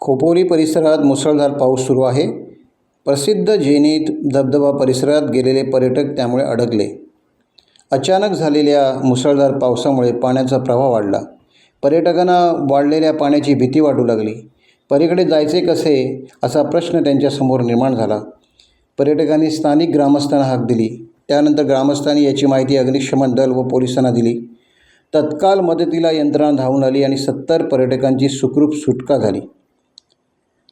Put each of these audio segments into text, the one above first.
खोपोली परिसरात मुसळधार पाऊस सुरू आहे. प्रसिद्ध जेनीत धबधबा परिसरात गेलेले पर्यटक त्यामुळे अडकले. अचानक झालेल्या मुसळधार पावसामुळे पाण्याचा प्रवाह वाढला. पर्यटकांना वाढलेल्या पाण्याची भीती वाटू लागली. पलीकडे जायचे कसे असा प्रश्न त्यांच्यासमोर निर्माण झाला. पर्यटकांनी स्थानिक ग्रामस्थांना हाक दिली. त्यानंतर ग्रामस्थांनी याची माहिती अग्निशमन दल व पोलिसांना दिली. तत्काळ मदतीला यंत्रणा धावून आली आणि 70 पर्यटकांची सुखरूप सुटका झाली.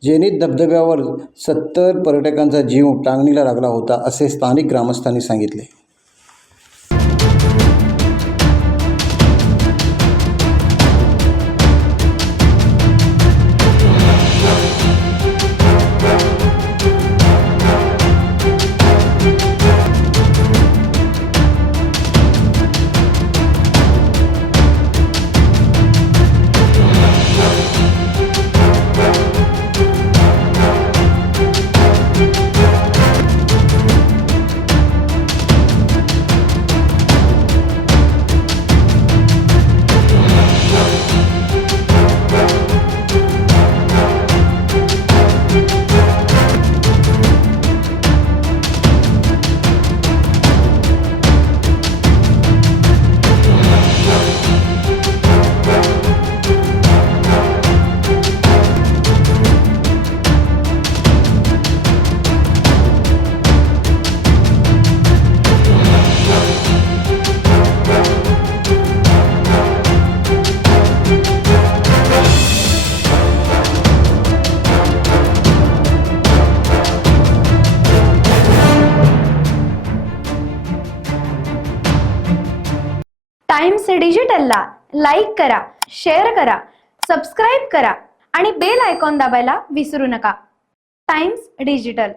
जेनीत धबधब्यावर 70 पर्यटकांचा जीव टांगणीला लागला होता असे स्थानिक ग्रामस्थांनी सांगितले. टाइम्स डिजिटलला लाईक करा, शेअर करा, सबस्क्राईब करा आणि बेल आयकॉन दाबायला विसरू नका. Times digital.